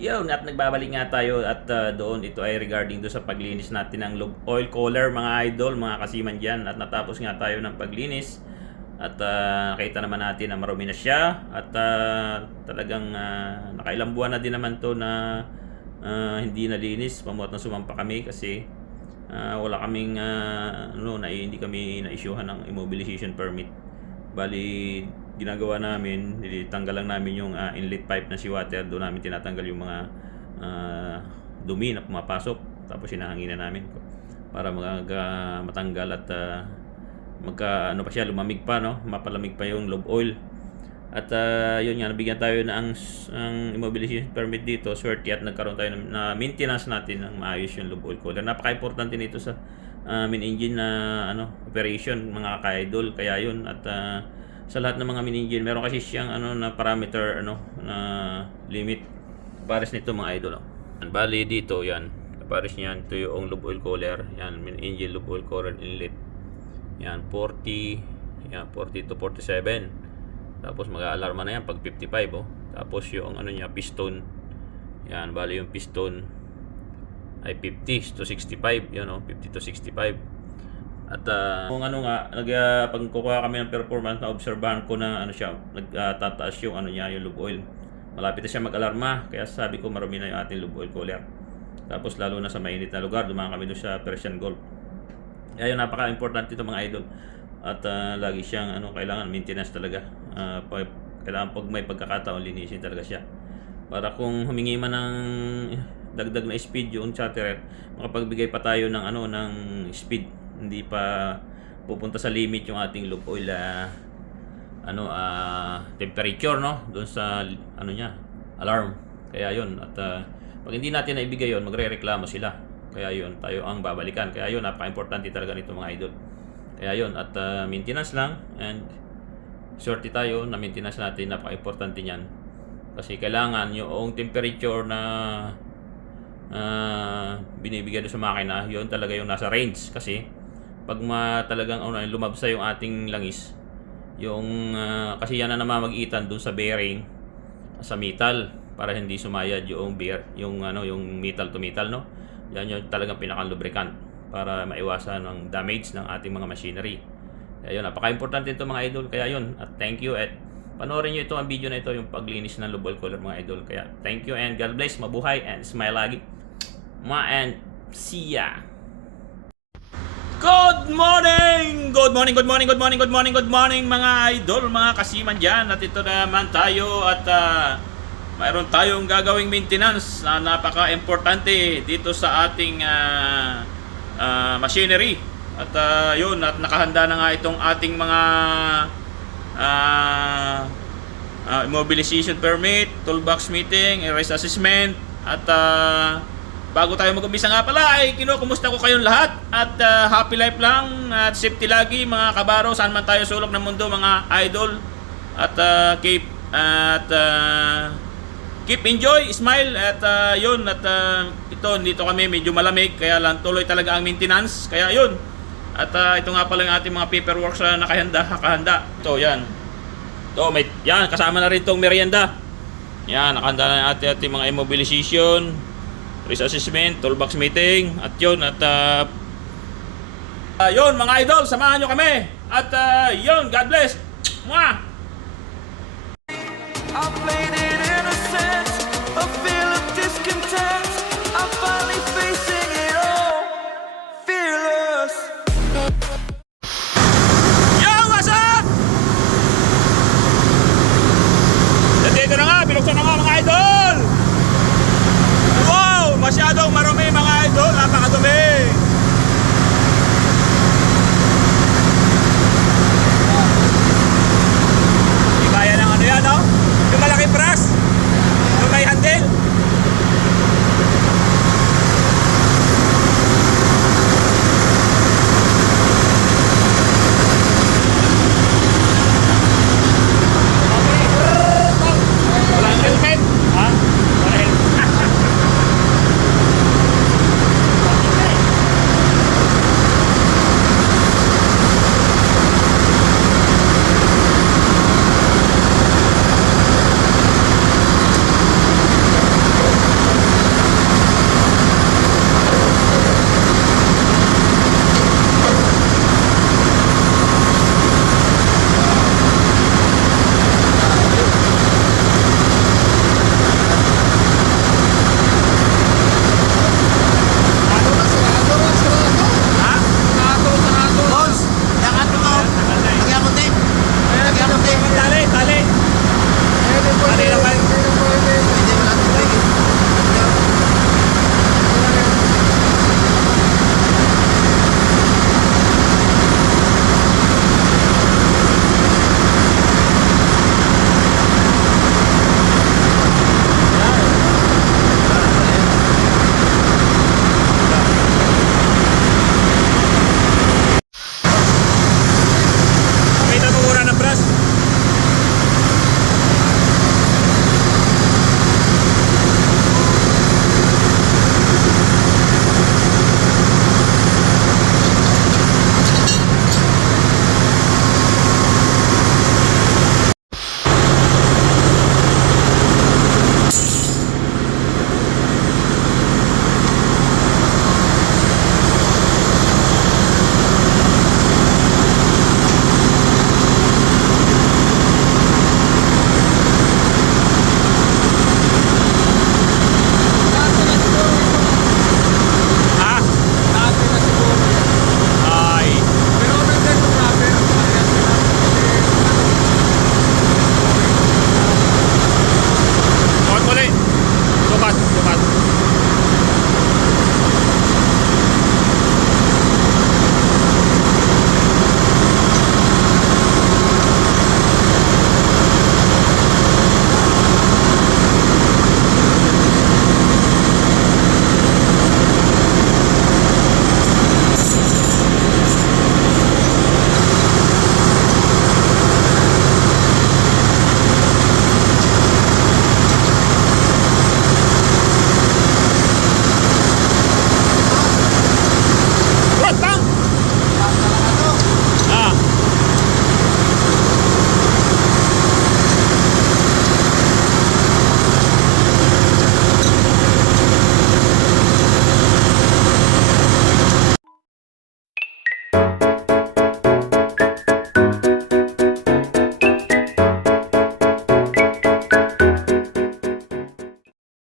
Yun, at nagbabalik nga tayo at uh, doon ito ay regarding do sa paglinis natin ng lube oil cooler mga idol, mga kasiman dyan. At natapos nga tayo ng paglinis. At uh, nakita naman natin na marumi na siya. At uh, talagang uh, nakailang buwan na din naman to na uh, hindi nalinis. Pamuot na sumampa kami kasi uh, wala kaming uh, ano, na, hindi kami na-issuehan ng immobilization permit. Bali ginagawa namin, nilitanggal lang namin yung uh, inlet pipe na si water, doon namin tinatanggal yung mga uh, dumi na pumapasok, tapos hinahanginan namin para mag, uh, matanggal at uh, magka ano pa siya, lumamig pa no, mapalamig pa yung lube oil. At uh, yun nga, nabigyan tayo na ang, ang immobilization permit dito, swerte at nagkaroon tayo ng na maintenance natin ng maayos yung lube oil cooler. Napaka-importante nito sa uh, main engine na ano operation mga ka-idol. Kaya yun at uh, sa lahat ng mga main engine meron kasi siyang ano na parameter ano na limit. Pares nito mga idol oh. bali dito yan. Pares niyan ito yung lube oil cooler yan main engine lube oil cooler inlet. Yan 40 yan 40 to 47 tapos mag-aalarma na yan pag 55 oh. Tapos yung ano niya piston. Yan bali yung piston ay 50 to 65 yun know, 50 to 65 at uh, kung ano nga nag uh, pag kukuha kami ng performance na obserbahan ko na ano siya nagtataas uh, yung ano niya yung lube oil. Malapit na siya mag-alarma kaya sabi ko marumi na yung ating lube oil cooler. Tapos lalo na sa mainit na lugar dumaan kami doon sa Persian Gulf. Kaya yun napaka-importante ito mga idol. At uh, lagi siyang ano kailangan maintenance talaga. Uh, pag, kailangan pag may pagkakataon linisin talaga siya. Para kung humingi man ng dagdag na speed yung charterer makapagbigay pa tayo ng ano ng speed hindi pa pupunta sa limit yung ating lube oil uh, ano uh, temperature no? Doon sa ano niya alarm. Kaya yon at uh, pag hindi natin na ibigay yon magrereklamo sila. Kaya yon tayo ang babalikan. Kaya yon napaka-importante talaga nito mga idol. Kaya yon at uh, maintenance lang and sorti tayo na maintenance natin napaka-importante niyan. Kasi kailangan yung temperature na uh, binibigay doon sa makina, yun talaga yung nasa range. Kasi pag ma talagang ano, lumabsa yung ating langis, yung uh, kasi yan na namamagitan doon sa bearing sa metal para hindi sumayad yung bear, yung ano, yung metal to metal, no? Yan yung talagang pinaka lubricant para maiwasan ng damage ng ating mga machinery. Kaya yun, napaka-importante ito mga idol. Kaya yun, at thank you at panoorin nyo ito ang video na ito, yung paglinis ng lubol color mga idol. Kaya thank you and God bless, mabuhay and smile lagi. Ma and see ya. Good morning! Good morning, good morning, good morning, good morning, good morning mga idol, mga kasiman dyan. At ito naman tayo at uh, mayroon tayong gagawing maintenance na napaka-importante dito sa ating uh, uh, machinery. At uh, yun, at nakahanda na nga itong ating mga uh, uh, immobilization permit, toolbox meeting, erase assessment, at uh, Bago tayo mag-umpisa nga pala ay kinukumusta ko kayong lahat? At uh, happy life lang at safety lagi mga kabaro saan man tayo sulok ng mundo mga idol. At uh, keep at uh, keep enjoy smile at uh, yun at uh, ito dito kami medyo malamig kaya lang tuloy talaga ang maintenance. Kaya yun at uh, ito nga pala yung ating mga paperwork sa nakahanda nakahanda. Ito yan. Ito may yan kasama na rin tong merienda. Yan nakahanda na ating, ating mga immobilization risk assessment, toolbox meeting, at yun, at uh, uh, yun mga idol, samahan nyo kami. At uh, yun, God bless. Mwah! I played